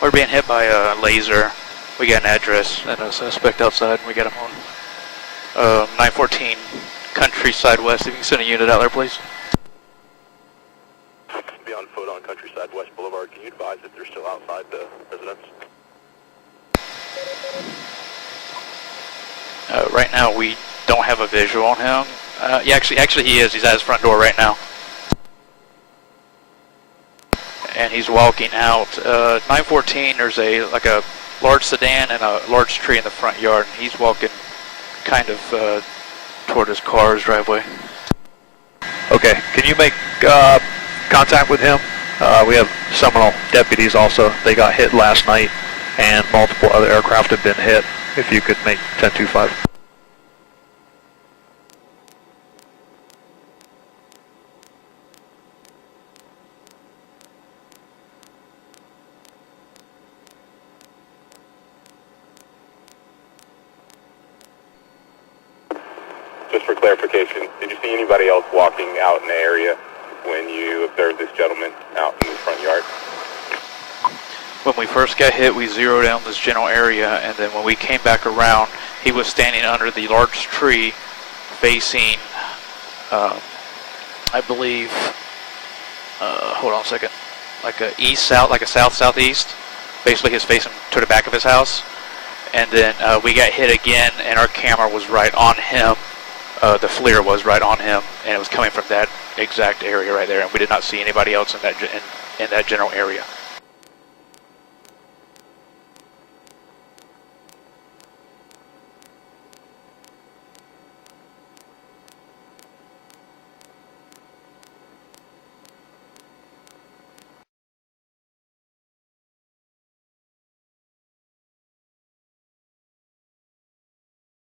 We're being hit by a laser. We got an address and a suspect outside, and we got him on 914 Countryside West. If you can send a unit out there, please. Be on foot on Countryside West Boulevard. Can you advise if they're still outside the residence? Right now, we don't have a visual on him. Yeah, actually, he is. He's at his front door right now. And he's walking out. 914, there's a large sedan and a large tree in the front yard. And he's walking kind of toward his car's driveway. Okay, can you make contact with him? We have Seminole deputies also. They got hit last night, and multiple other aircraft have been hit. If you could make 1025. Just for clarification, did you see anybody else walking out in the area when you observed this gentleman out in the front yard? When we first got hit, we zeroed in on this general area, and then when we came back around, he was standing under the large tree facing, I believe, hold on a second, like a east-south, like a south-southeast. Basically, he's facing to the back of his house. And then we got hit again, and our camera was right on him. The FLIR was right on him, and it was coming from that exact area right there, and we did not see anybody else in that general area.